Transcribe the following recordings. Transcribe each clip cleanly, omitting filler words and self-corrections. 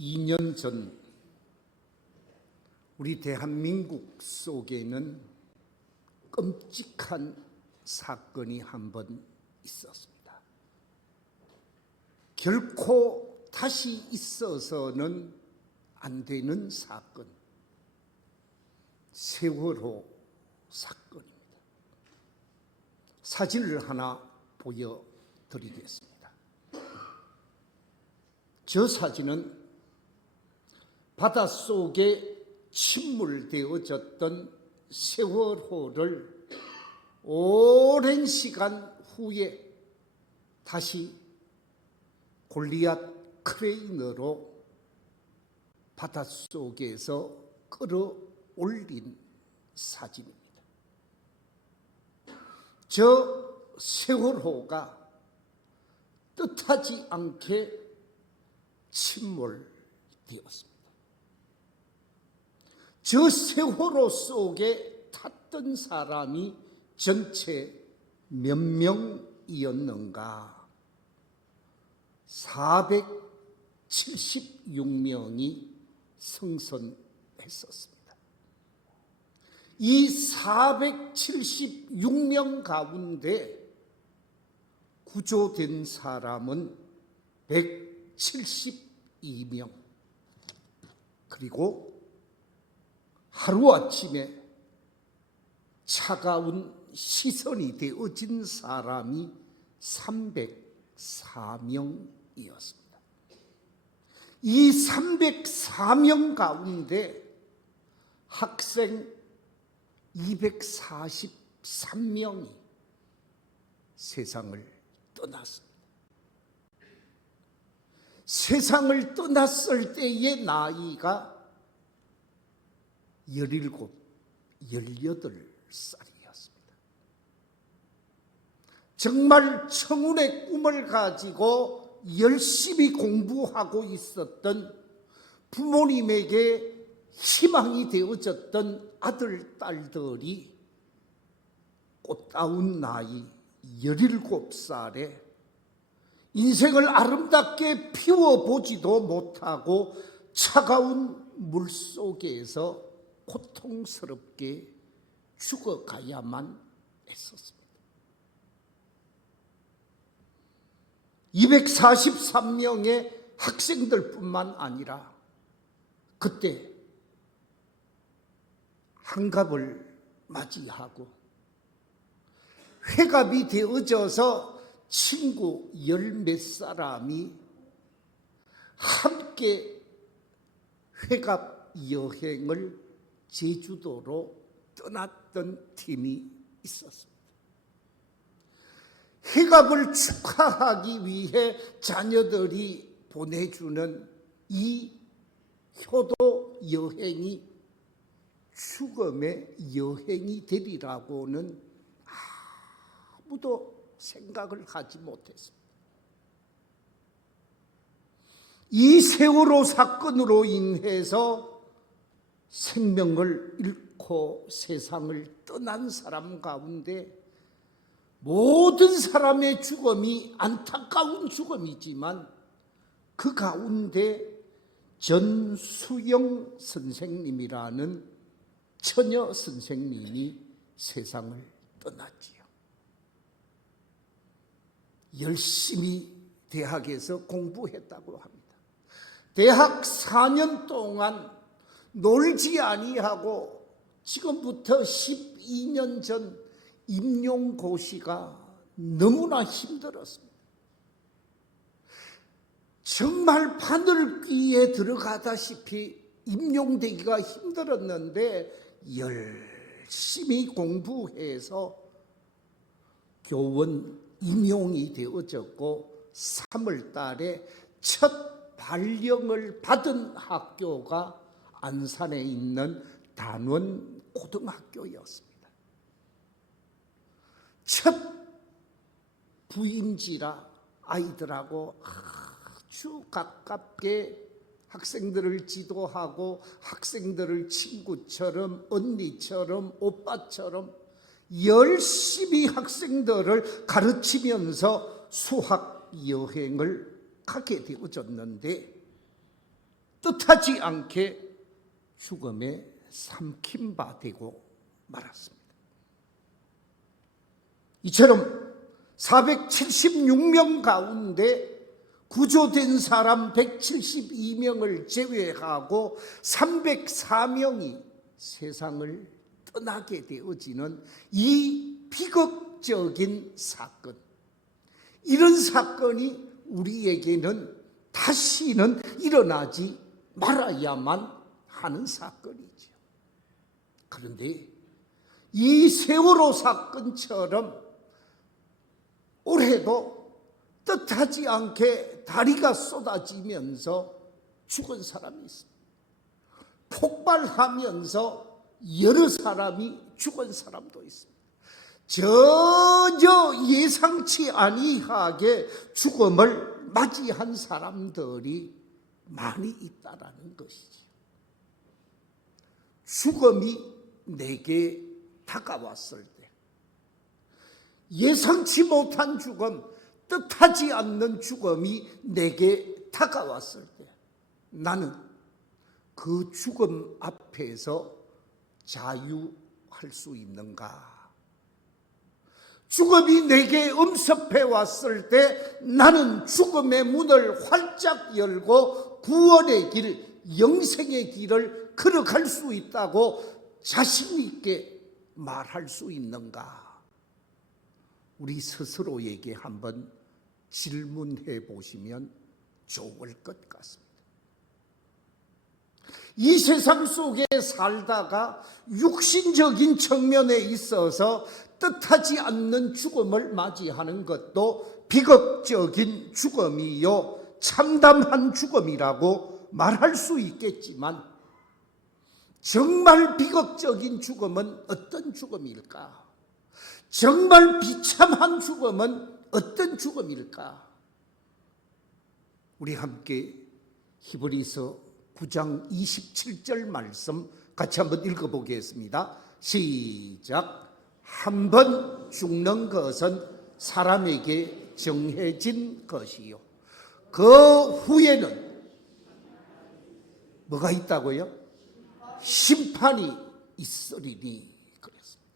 2년 전 우리 대한민국 속에는 끔찍한 사건이 한 번 있었습니다. 결코 다시 있어서는 안 되는 사건, 세월호 사건입니다. 사진을 하나 보여드리겠습니다. 저 사진은 바닷속에 침몰되어졌던 세월호를 오랜 시간 후에 다시 골리앗 크레인으로 바닷속에서 끌어올린 사진입니다. 저 세월호가 뜻하지 않게 침몰되었습니다. 저 세월호 속에 탔던 사람이 전체 몇 명이었는가? 476명이 승선했었습니다. 이 476명 가운데 구조된 사람은 172명, 그리고 하루아침에 차가운 시선이 되어진 사람이 304명이었습니다. 이 304명 가운데 학생 243명이 세상을 떠났습니다. 세상을 떠났을 때의 나이가 17, 18살이었습니다. 정말 청운의 꿈을 가지고 열심히 공부하고 있었던 부모님에게 희망이 되어졌던 아들, 딸들이 꽃다운 나이 17살에 인생을 아름답게 피워보지도 못하고 차가운 물속에서 고통스럽게 죽어가야만 했었습니다. 243명의 학생들뿐만 아니라 그때 한갑을 맞이하고 회갑이 되어져서 친구 10몇 사람이 함께 회갑 여행을 제주도로 떠났던 팀이 있었습니다. 회갑을 축하하기 위해 자녀들이 보내주는 이 효도 여행이 죽음의 여행이 되리라고는 아무도 생각을 하지 못했습니다. 이 세월호 사건으로 인해서 생명을 잃고 세상을 떠난 사람 가운데 모든 사람의 죽음이 안타까운 죽음이지만 그 가운데 전수영 선생님이라는 처녀 선생님이 세상을 떠났지요. 열심히 대학에서 공부했다고 합니다. 대학 4년 동안 놀지 아니하고 지금부터 12년 전 임용고시가 너무나 힘들었습니다. 정말 바늘귀에 들어가다시피 임용되기가 힘들었는데 열심히 공부해서 교원 임용이 되어졌고 3월 달에 첫 발령을 받은 학교가 안산에 있는 단원 고등학교였습니다. 첫 부임지라 아이들하고 아주 가깝게 학생들을 지도하고 학생들을 친구처럼 언니처럼 오빠처럼 열심히 학생들을 가르치면서 수학 여행을 가게 되어졌는데 뜻하지 않게 죽음에 삼킨 바 되고 말았습니다. 이처럼 476명 가운데 구조된 사람 172명을 제외하고 304명이 세상을 떠나게 되어지는 이 비극적인 사건, 이런 사건이 우리에게는 다시는 일어나지 말아야만 하는 사건이죠. 그런데 이 세월호 사건처럼 올해도 뜻하지 않게 다리가 쏟아지면서 죽은 사람이 있습니다. 폭발하면서 여러 사람이 죽은 사람도 있습니다. 전혀 예상치 아니하게 죽음을 맞이한 사람들이 많이 있다라는 것이죠. 죽음이 내게 다가왔을 때, 예상치 못한 죽음, 뜻하지 않는 죽음이 내게 다가왔을 때, 나는 그 죽음 앞에서 자유할 수 있는가? 죽음이 내게 엄습해 왔을 때 나는 죽음의 문을 활짝 열고 구원의 길, 영생의 길을 걸어갈 수 있다고 자신 있게 말할 수 있는가? 우리 스스로에게 한번 질문해 보시면 좋을 것 같습니다. 이 세상 속에 살다가 육신적인 측면에 있어서 뜻하지 않는 죽음을 맞이하는 것도 비극적인 죽음이요, 참담한 죽음이라고 말할 수 있겠지만, 정말 비극적인 죽음은 어떤 죽음일까? 정말 비참한 죽음은 어떤 죽음일까? 우리 함께 히브리서 9장 27절 말씀 같이 한번 읽어보겠습니다. 시작. 한 번 죽는 것은 사람에게 정해진 것이요, 그 후에는 뭐가 있다고요? 심판이 있으리니. 그랬습니다.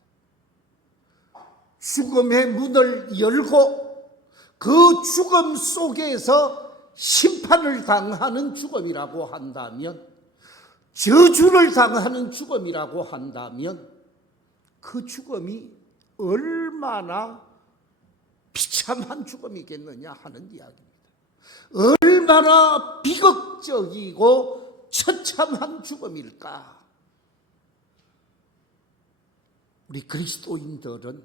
죽음의 문을 열고 그 죽음 속에서 심판을 당하는 죽음이라고 한다면, 저주를 당하는 죽음이라고 한다면, 그 죽음이 얼마나 비참한 죽음이겠느냐 하는 이야기입니다. 얼마나 비극적이고 처참한 죽음일까? 우리 그리스도인들은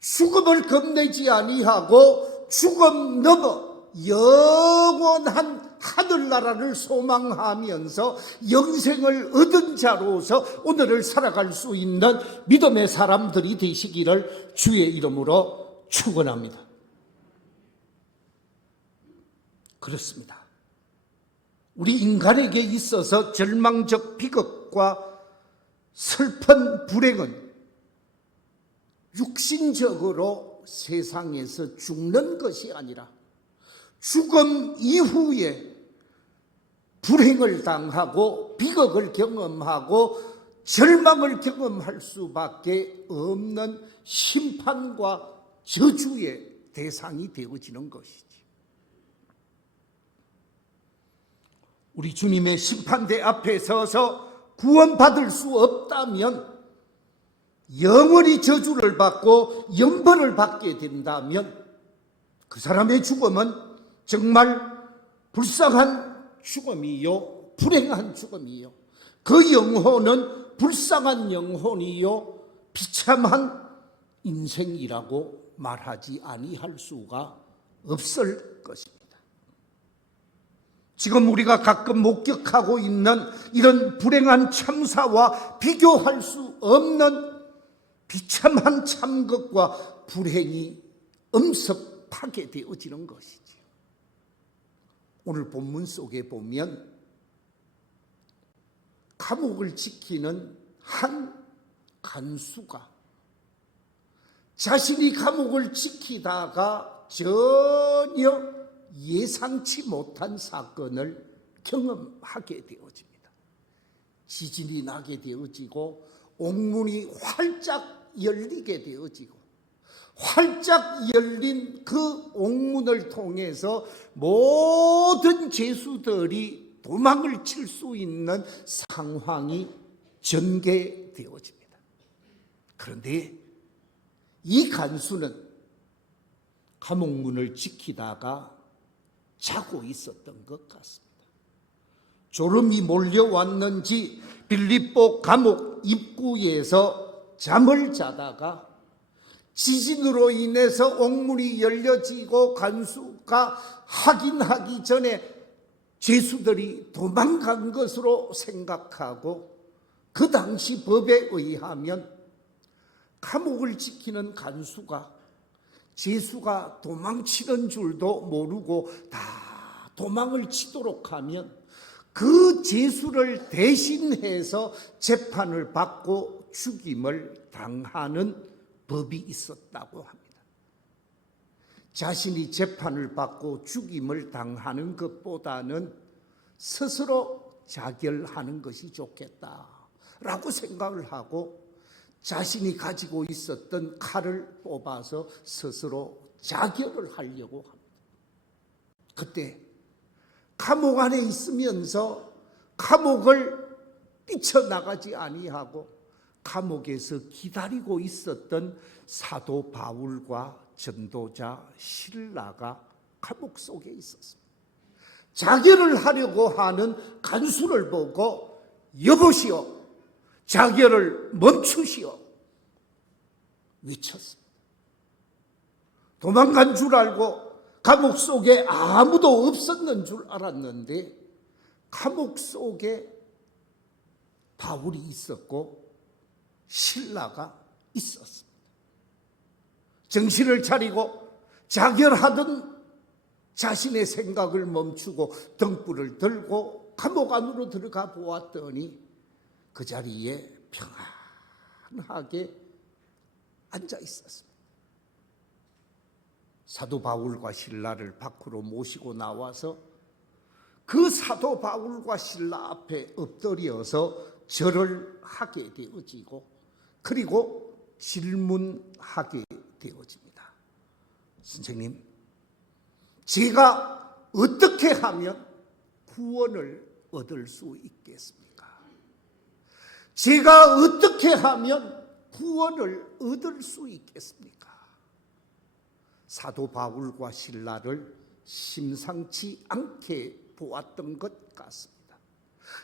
죽음을 겁내지 아니하고 죽음 넘어 영원한 하늘나라를 소망하면서 영생을 얻은 자로서 오늘을 살아갈 수 있는 믿음의 사람들이 되시기를 주의 이름으로 축원합니다. 그렇습니다. 우리 인간에게 있어서 절망적 비극과 슬픈 불행은 육신적으로 세상에서 죽는 것이 아니라 죽음 이후에 불행을 당하고 비극을 경험하고 절망을 경험할 수밖에 없는 심판과 저주의 대상이 되어지는 것이지. 우리 주님의 심판대 앞에 서서 구원받을 수 없다면, 영원히 저주를 받고 영벌을 받게 된다면 그 사람의 죽음은 정말 불쌍한 죽음이요, 불행한 죽음이요, 그 영혼은 불쌍한 영혼이요, 비참한 인생이라고 말하지 아니할 수가 없을 것입니다. 지금 우리가 가끔 목격하고 있는 이런 불행한 참사와 비교할 수 없는 비참한 참극과 불행이 엄습하게 되어지는 것이지요. 오늘 본문 속에 보면 감옥을 지키는 한 간수가 자신이 감옥을 지키다가 전혀 예상치 못한 사건을 경험하게 되어집니다. 지진이 나게 되어지고 옥문이 활짝 열리게 되어지고 활짝 열린 그 옥문을 통해서 모든 죄수들이 도망을 칠 수 있는 상황이 전개되어집니다. 그런데 이 간수는 감옥문을 지키다가 자고 있었던 것 같습니다. 졸음이 몰려왔는지 빌립보 감옥 입구에서 잠을 자다가 지진으로 인해서 옥문이 열려지고 간수가 확인하기 전에 죄수들이 도망간 것으로 생각하고, 그 당시 법에 의하면 감옥을 지키는 간수가 죄수가 도망치는 줄도 모르고 다 도망을 치도록 하면 그 죄수를 대신해서 재판을 받고 죽임을 당하는 법이 있었다고 합니다. 자신이 재판을 받고 죽임을 당하는 것보다는 스스로 자결하는 것이 좋겠다라고 생각을 하고 자신이 가지고 있었던 칼을 뽑아서 스스로 자결을 하려고 합니다. 그때 감옥 안에 있으면서 감옥을 뛰쳐나가지 아니하고 감옥에서 기다리고 있었던 사도 바울과 전도자 실라가 감옥 속에 있었습니다. 자결을 하려고 하는 간수를 보고 여보시오, 자결을 멈추시오 외쳤습니다. 도망간 줄 알고 감옥 속에 아무도 없었는 줄 알았는데 감옥 속에 바울이 있었고 실라가 있었습니다. 정신을 차리고 자결하던 자신의 생각을 멈추고 등불을 들고 감옥 안으로 들어가 보았더니 그 자리에 평안하게 앉아 있었습니다. 사도 바울과 실라를 밖으로 모시고 나와서 그 사도 바울과 실라 앞에 엎드려서 절을 하게 되어지고 그리고 질문하게 되어집니다. 선생님, 제가 어떻게 하면 구원을 얻을 수 있겠습니까? 제가 어떻게 하면 구원을 얻을 수 있겠습니까? 사도 바울과 실라를 심상치 않게 보았던 것 같습니다.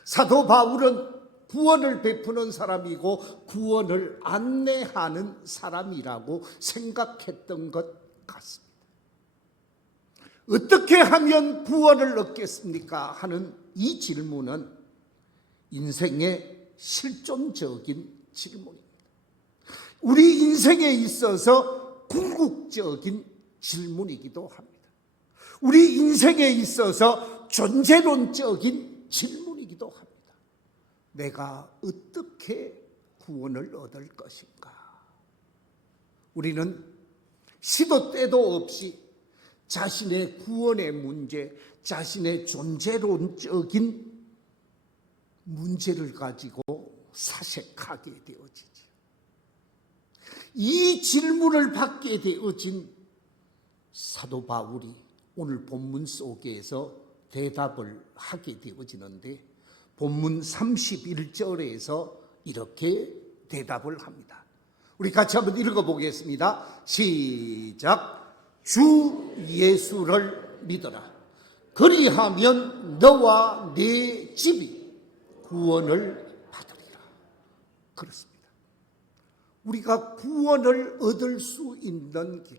사도 바울은 구원을 베푸는 사람이고 구원을 안내하는 사람이라고 생각했던 것 같습니다. 어떻게 하면 구원을 얻겠습니까? 하는 이 질문은 인생의 실존적인 질문입니다. 우리 인생에 있어서 궁극적인 질문이기도 합니다. 우리 인생에 있어서 존재론적인 질문이기도 합니다. 내가 어떻게 구원을 얻을 것인가? 우리는 시도 때도 없이 자신의 구원의 문제, 자신의 존재론적인 문제를 가지고 사색하게 되어지죠. 이 질문을 받게 되어진 사도 바울이 오늘 본문 속에서 대답을 하게 되어지는데 본문 31절에서 이렇게 대답을 합니다. 우리 같이 한번 읽어보겠습니다. 시작. 주 예수를 믿어라. 그리하면 너와 네 집이 구원을 받으리라. 그렇습니다. 우리가 구원을 얻을 수 있는 길,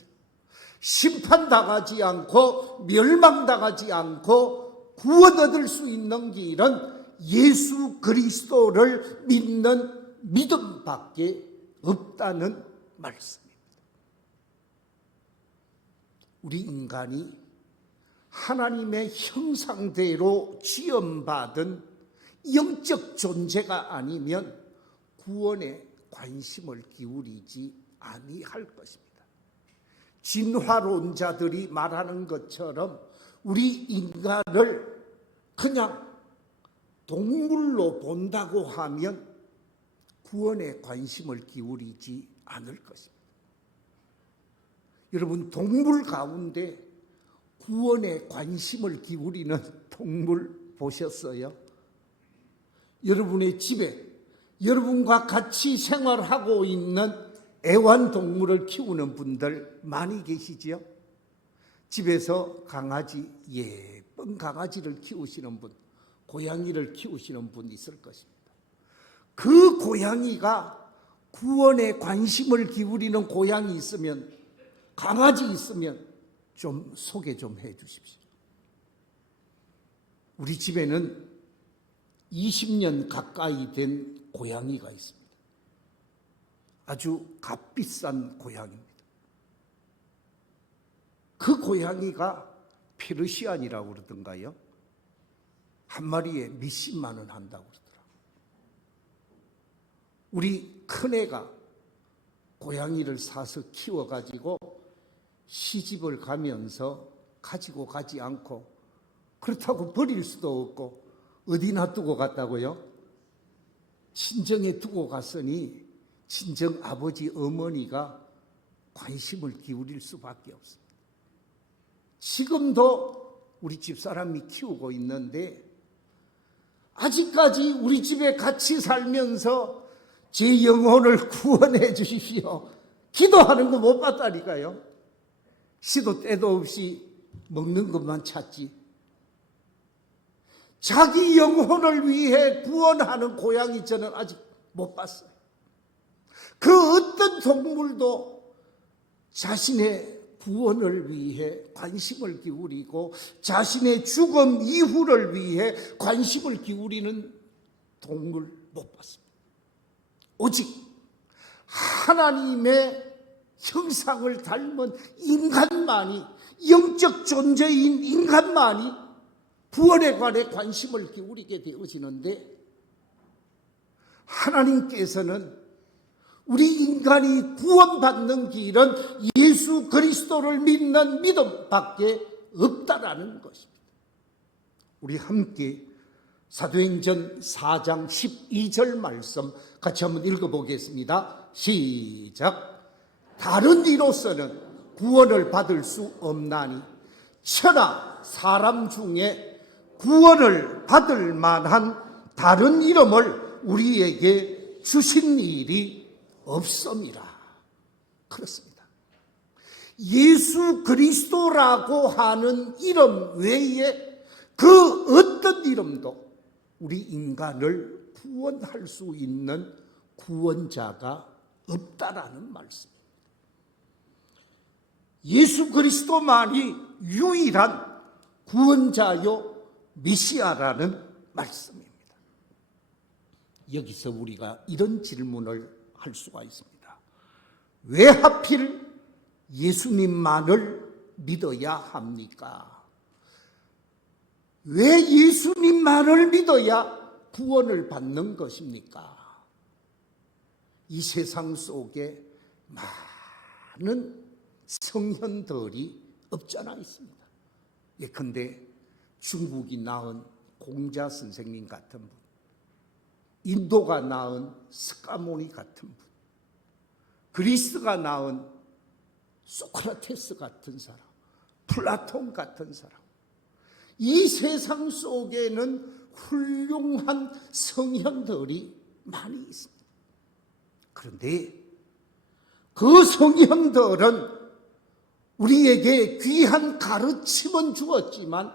심판당하지 않고 멸망당하지 않고 구원 얻을 수 있는 길은 예수 그리스도를 믿는 믿음밖에 없다는 말씀입니다. 우리 인간이 하나님의 형상대로 지음받은 영적 존재가 아니면 구원에 관심을 기울이지 아니할 것입니다. 진화론자들이 말하는 것처럼 우리 인간을 그냥 동물로 본다고 하면 구원에 관심을 기울이지 않을 것입니다. 여러분, 동물 가운데 구원에 관심을 기울이는 동물 보셨어요? 여러분의 집에 여러분과 같이 생활하고 있는 애완동물을 키우는 분들 많이 계시지요? 집에서 강아지, 예쁜 강아지를 키우시는 분, 고양이를 키우시는 분 있을 것입니다. 그 고양이가 구원에 관심을 기울이는 고양이 있으면, 강아지 있으면 좀 소개 좀 해 주십시오. 우리 집에는 20년 가까이 된 고양이가 있습니다. 아주 값비싼 고양이입니다. 그 고양이가 페르시안이라고 그러던가요? 한 마리에 몇십만 원 한다고 그러더라고요. 우리 큰애가 고양이를 사서 키워가지고 시집을 가면서 가지고 가지 않고, 그렇다고 버릴 수도 없고 어디 놔두고 갔다고요? 친정에 두고 갔으니 친정 아버지 어머니가 관심을 기울일 수밖에 없습니다. 지금도 우리 집사람이 키우고 있는데 아직까지 우리 집에 같이 살면서 제 영혼을 구원해 주십시오, 기도하는 거 못 봤다니까요. 시도 때도 없이 먹는 것만 찾지. 자기 영혼을 위해 구원하는 고양이 저는 아직 못 봤어요. 그 어떤 동물도 자신의 구원을 위해 관심을 기울이고 자신의 죽음 이후를 위해 관심을 기울이는 동물 못 봤습니다. 오직 하나님의 형상을 닮은 인간만이, 영적 존재인 인간만이 구원에 관해 관심을 기울이게 되어지는데, 하나님께서는 우리 인간이 구원받는 길은 예수 그리스도를 믿는 믿음밖에 없다라는 것입니다. 우리 함께 사도행전 4장 12절 말씀 같이 한번 읽어보겠습니다. 시작. 다른 이로서는 구원을 받을 수 없나니 천하 사람 중에 구원을 받을 만한 다른 이름을 우리에게 주신 일이 없습니다. 그렇습니다. 예수 그리스도라고 하는 이름 외에 그 어떤 이름도 우리 인간을 구원할 수 있는 구원자가 없다라는 말씀입니다. 예수 그리스도만이 유일한 구원자요 메시아라는 말씀입니다. 여기서 우리가 이런 질문을 할 수가 있습니다. 왜 하필 예수님만을 믿어야 합니까? 왜 예수님만을 믿어야 구원을 받는 것입니까? 이 세상 속에 많은 성현들이 없잖아 있습니다. 예컨대 중국이 낳은 공자 선생님 같은 분, 인도가 낳은 스가모니 같은 분, 그리스가 낳은 소크라테스 같은 사람, 플라톤 같은 사람, 이 세상 속에는 훌륭한 성현들이 많이 있습니다. 그런데 그 성현들은 우리에게 귀한 가르침은 주었지만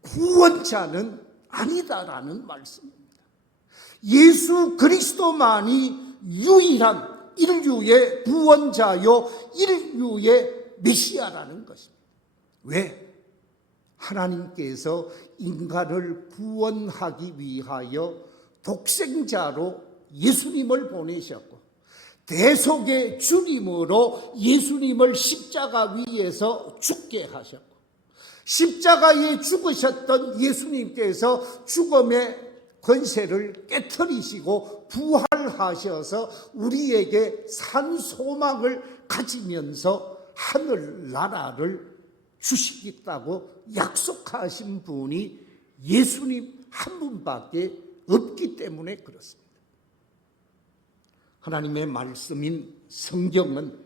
구원자는 아니다라는 말씀입니다. 예수 그리스도만이 유일한 인류의 구원자요 인류의 메시아라는 것입니다. 왜? 하나님께서 인간을 구원하기 위하여 독생자로 예수님을 보내셨고 대속의 주님으로 예수님을 십자가 위에서 죽게 하셨고 십자가에 죽으셨던 예수님께서 죽음의 권세를 깨트리시고 부활하셔서 우리에게 산 소망을 가지면서 하늘나라를 주시겠다고 약속하신 분이 예수님 한 분밖에 없기 때문에 그렇습니다. 하나님의 말씀인 성경은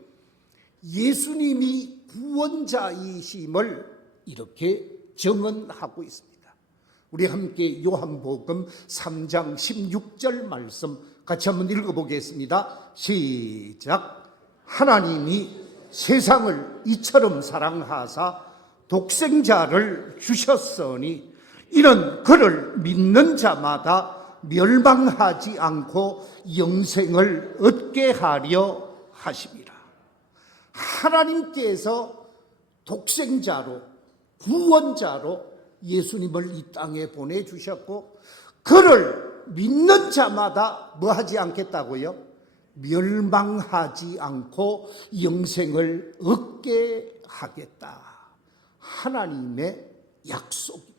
예수님이 구원자이심을 이렇게 증언하고 있습니다. 우리 함께 요한복음 3장 16절 말씀 같이 한번 읽어보겠습니다. 시작. 하나님이 세상을 이처럼 사랑하사 독생자를 주셨으니 이는 그를 믿는 자마다 멸망하지 않고 영생을 얻게 하려 하심이라. 하나님께서 독생자로 구원자로 예수님을 이 땅에 보내주셨고 그를 믿는 자마다 뭐 하지 않겠다고요? 멸망하지 않고 영생을 얻게 하겠다. 하나님의 약속입니다.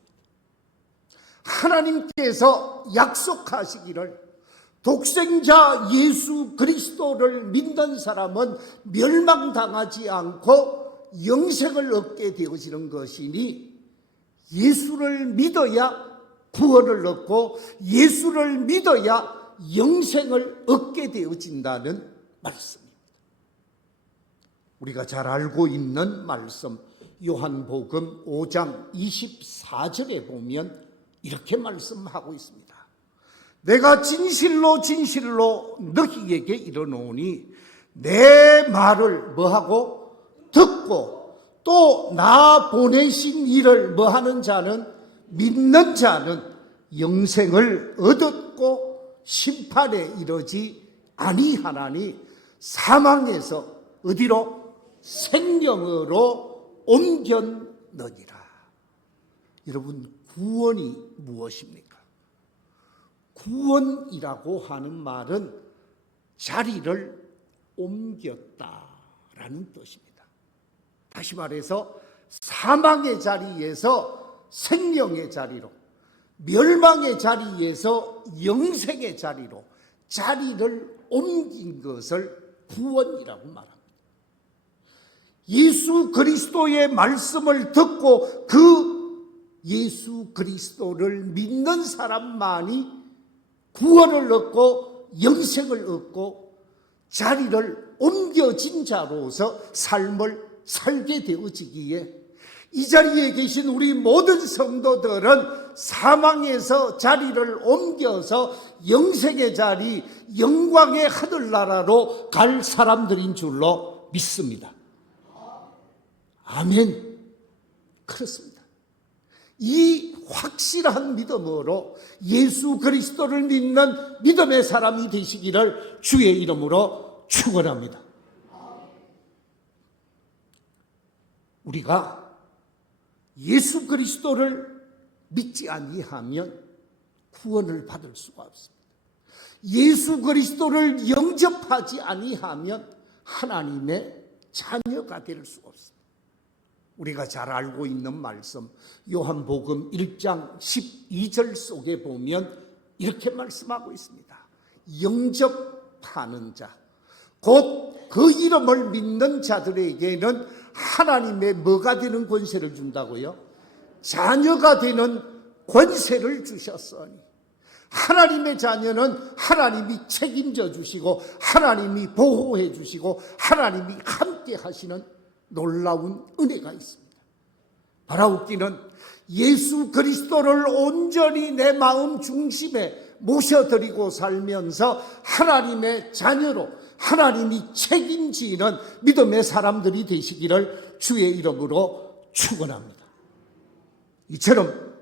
하나님께서 약속하시기를 독생자 예수 그리스도를 믿는 사람은 멸망당하지 않고 영생을 얻게 되어지는 것이니 예수를 믿어야 구원을 얻고 예수를 믿어야 영생을 얻게 되어진다는 말씀입니다. 우리가 잘 알고 있는 말씀 요한복음 5장 24절에 보면 이렇게 말씀하고 있습니다. 내가 진실로 진실로 너희에게 이르노니 내 말을 뭐하고 듣고 또 나 보내신 이를 뭐하는 자는 믿는 자는 영생을 얻었고 심판에 이르지 아니하나니 사망에서 어디로? 생명으로 옮겼느니라. 여러분, 구원이 무엇입니까? 구원이라고 하는 말은 자리를 옮겼다라는 뜻입니다. 다시 말해서 사망의 자리에서 생명의 자리로, 멸망의 자리에서 영생의 자리로 자리를 옮긴 것을 구원이라고 말합니다. 예수 그리스도의 말씀을 듣고 그 예수 그리스도를 믿는 사람만이 구원을 얻고 영생을 얻고 자리를 옮겨진 자로서 삶을 살게 되어지기에 이 자리에 계신 우리 모든 성도들은 사망에서 자리를 옮겨서 영생의 자리, 영광의 하늘나라로 갈 사람들인 줄로 믿습니다. 아멘. 그렇습니다. 이 확실한 믿음으로 예수 그리스도를 믿는 믿음의 사람이 되시기를 주의 이름으로 축원합니다. 우리가 예수 그리스도를 믿지 아니하면 구원을 받을 수가 없습니다. 예수 그리스도를 영접하지 아니하면 하나님의 자녀가 될 수가 없습니다. 우리가 잘 알고 있는 말씀 요한복음 1장 12절 속에 보면 이렇게 말씀하고 있습니다. 영접하는 자, 곧 그 이름을 믿는 자들에게는 하나님의 뭐가 되는 권세를 준다고요? 자녀가 되는 권세를 주셨으니 하나님의 자녀는 하나님이 책임져 주시고 하나님이 보호해 주시고 하나님이 함께 하시는 놀라운 은혜가 있습니다. 바라옵기는 예수 그리스도를 온전히 내 마음 중심에 모셔드리고 살면서 하나님의 자녀로 하나님이 책임지는 믿음의 사람들이 되시기를 주의 이름으로 축원합니다. 이처럼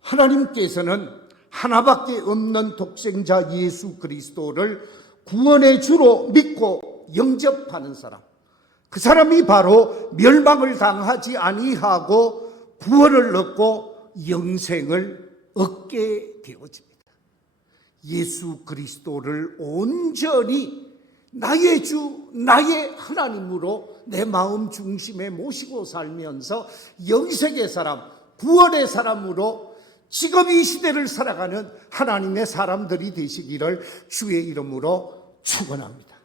하나님께서는 하나밖에 없는 독생자 예수 그리스도를 구원의 주로 믿고 영접하는 사람, 그 사람이 바로 멸망을 당하지 아니하고 구원을 얻고 영생을 얻게 되어집니다. 예수 그리스도를 온전히 나의 주, 나의 하나님으로 내 마음 중심에 모시고 살면서 영생의 사람, 구원의 사람으로 지금 이 시대를 살아가는 하나님의 사람들이 되시기를 주의 이름으로 축원합니다.